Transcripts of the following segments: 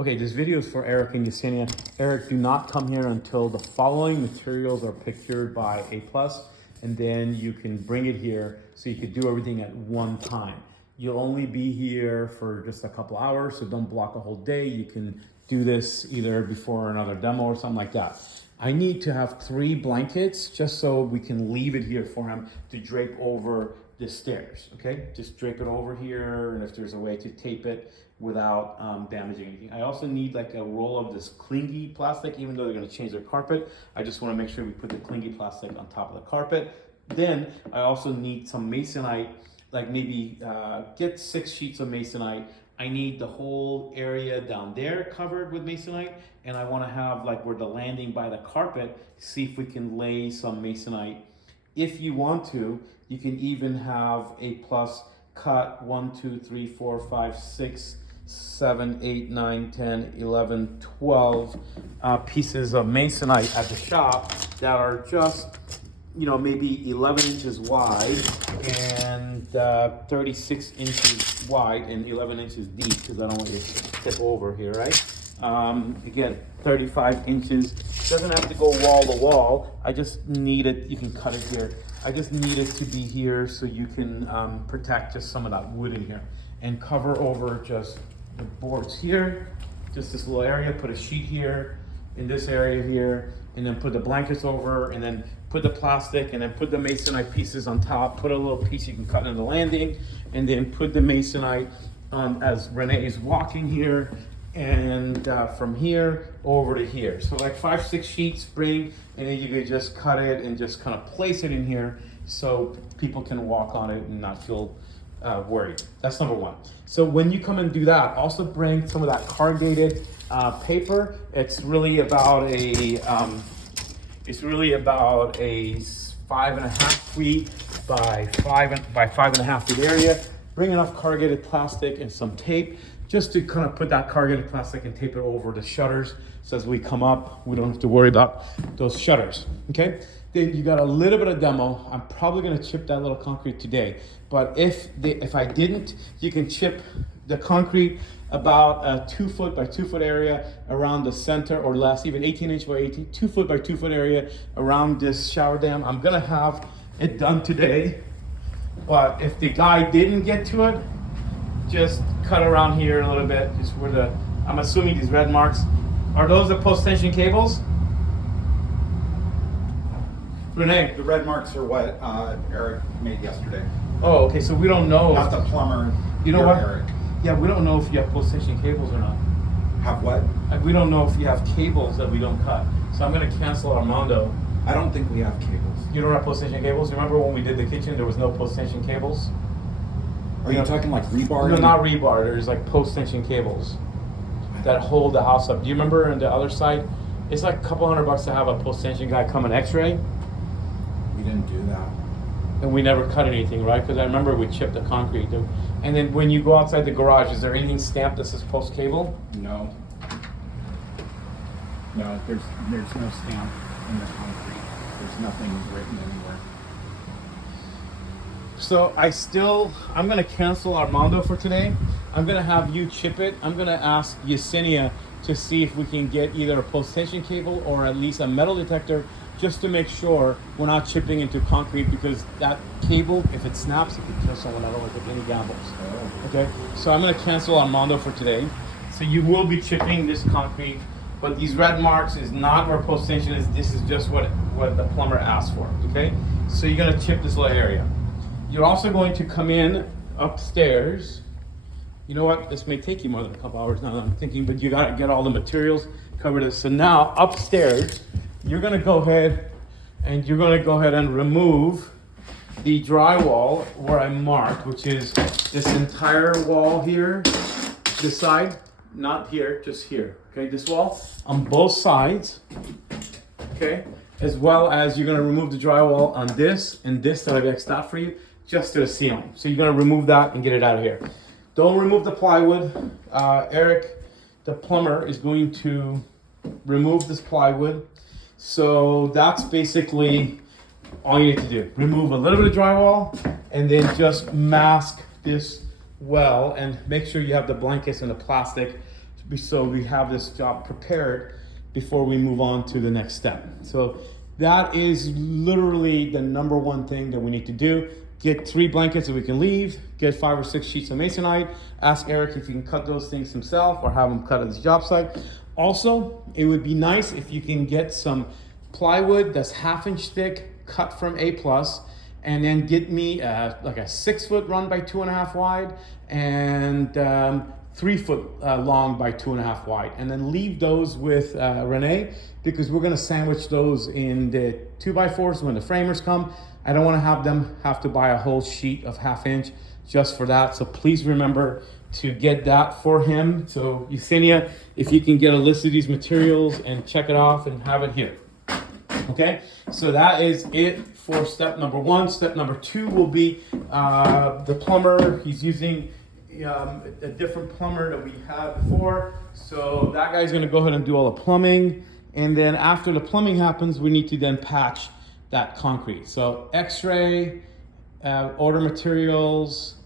Okay, this video is for Eric and Yesenia. Eric, do not come here until the following materials are procured by A+, and then you can bring it here so you could do everything at one time. You'll only be here for just a couple hours, so don't block a whole day. You can do this either before another demo or something like that. I need to have 3 blankets just so we can leave it here for him to drape over the stairs, okay? Just drape it over here, and if there's a way to tape it without damaging anything. I also need like a roll of this clingy plastic, even though they're gonna change their carpet. I just wanna make sure we put the clingy plastic on top of the carpet. Then I also need some masonite, like maybe get 6 sheets of masonite. I need the whole area down there covered with masonite, and I wanna have like where the landing by the carpet, see if we can lay some masonite. If you want to, you can even have A+ cut 1, 2, 3, 4, 5, 6, 7, 8, 9, 10, 11, 12 pieces of masonite at the shop that are just, you know, maybe 11 inches wide and 36 inches wide and 11 inches deep, because I don't want you to tip over here, right? Again, 35 inches. Doesn't have to go wall to wall. I just need it, you can cut it here. I just need it to be here so you can protect just some of that wood in here and cover over just the boards here, just this little area, put a sheet here in this area here, and then put the blankets over, and then put the plastic, and then put the masonite pieces on top, put a little piece you can cut in the landing, and then put the masonite on as Renee is walking here, and from here over to here. So like 5, 6 sheets bring, and then you could just cut it and just kind of place it in here so people can walk on it and not feel worried. That's number 1. So when you come and do that, also bring some of that corrugated paper. It's really about a 5.5 feet by 5.5 feet area. Bring enough corrugated plastic and some tape just to kind of put that corrugated plastic and tape it over the shutters, so as we come up, we don't have to worry about those shutters, okay? Then you got a little bit of demo. I'm probably gonna chip that little concrete today, but if I didn't, you can chip the concrete about a 2 foot by 2 foot area around the center, or less, even 18 inch by 2 foot by 2 foot area around this shower dam. I'm gonna have it done today, but if the guy didn't get to it, just cut around here a little bit, just where I'm assuming these red marks, are those the post tension cables? Renee? The red marks are what Eric made yesterday. Oh, okay, so we don't know. Not the plumber. You know what? Eric. Yeah, we don't know if you have post tension cables or not. Have what? We don't know if you have cables that we don't cut. So I'm gonna cancel Armando. I don't think we have cables. You don't have post tension cables? Remember when we did the kitchen, there was no post tension cables? Are you talking like rebar? No, not rebar. There's like post tension cables that hold the house up. Do you remember on the other side? It's like a couple $100 to have a post tension guy come and x-ray. We didn't do that. And we never cut anything, right? Because I remember we chipped the concrete. And then when you go outside the garage, is there anything stamped that says post cable? No. No, there's no stamp in the concrete. There's nothing written anywhere. So I'm gonna cancel Armando for today. I'm gonna have you chip it. I'm gonna ask Yesenia to see if we can get either a post tension cable or at least a metal detector, just to make sure we're not chipping into concrete, because that cable, if it snaps, it could kill someone. I don't want to take any gambles. Oh. Okay, so I'm gonna cancel Armando for today. So you will be chipping this concrete, but these red marks is not where post tension is. This is just what the plumber asked for, okay? So you're gonna chip this little area. You're also going to come in upstairs. You know what? This may take you more than a couple hours now that I'm thinking, but you gotta get all the materials, cover this. So now upstairs, you're gonna go ahead and remove the drywall where I marked, which is this entire wall here, this side, not here, just here, okay? This wall on both sides, okay? As well as you're gonna remove the drywall on this and this that I've X'd out for you, just to the ceiling. So you're gonna remove that and get it out of here. Don't remove the plywood. Eric, the plumber, is going to remove this plywood. So that's basically all you need to do. Remove a little bit of drywall and then just mask this well, and make sure you have the blankets and the plastic so we have this job prepared before we move on to the next step. So that is literally the number one thing that we need to do. Get 3 blankets that we can leave, get 5 or 6 sheets of masonite, ask Eric if he can cut those things himself or have him cut at his job site. Also, it would be nice if you can get some plywood that's 1/2 inch thick, cut from A+, and then get me like a 6 foot run by 2.5 wide and 3 foot long by 2.5 wide, and then leave those with Renee, because we're gonna sandwich those in the 2x4s when the framers come. I don't wanna have them have to buy a whole sheet of 1/2 inch just for that. So please remember to get that for him. So Yesenia, if you can get a list of these materials and check it off and have it here. Okay, so that is it for step number 1. Step number 2 will be the plumber. He's using a different plumber that we had before. So that guy's gonna go ahead and do all the plumbing. And then after the plumbing happens, we need to then patch that concrete. So X-ray, order materials,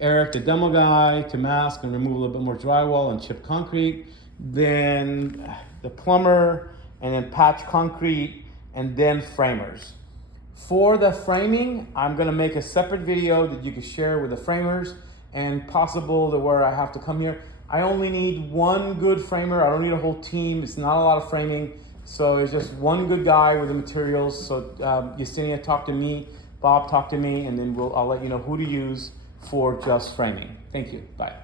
Eric, the demo guy, to mask and remove a little bit more drywall and chip concrete. Then the plumber, and then patch concrete, and then framers. For the framing, I'm gonna make a separate video that you can share with the framers, and possible that where I have to come here. I only need 1 good framer. I don't need a whole team. It's not a lot of framing. So it's just 1 good guy with the materials. So Yesenia, talk to me, Bob, talk to me, and then I'll let you know who to use for just framing. Thank you, bye.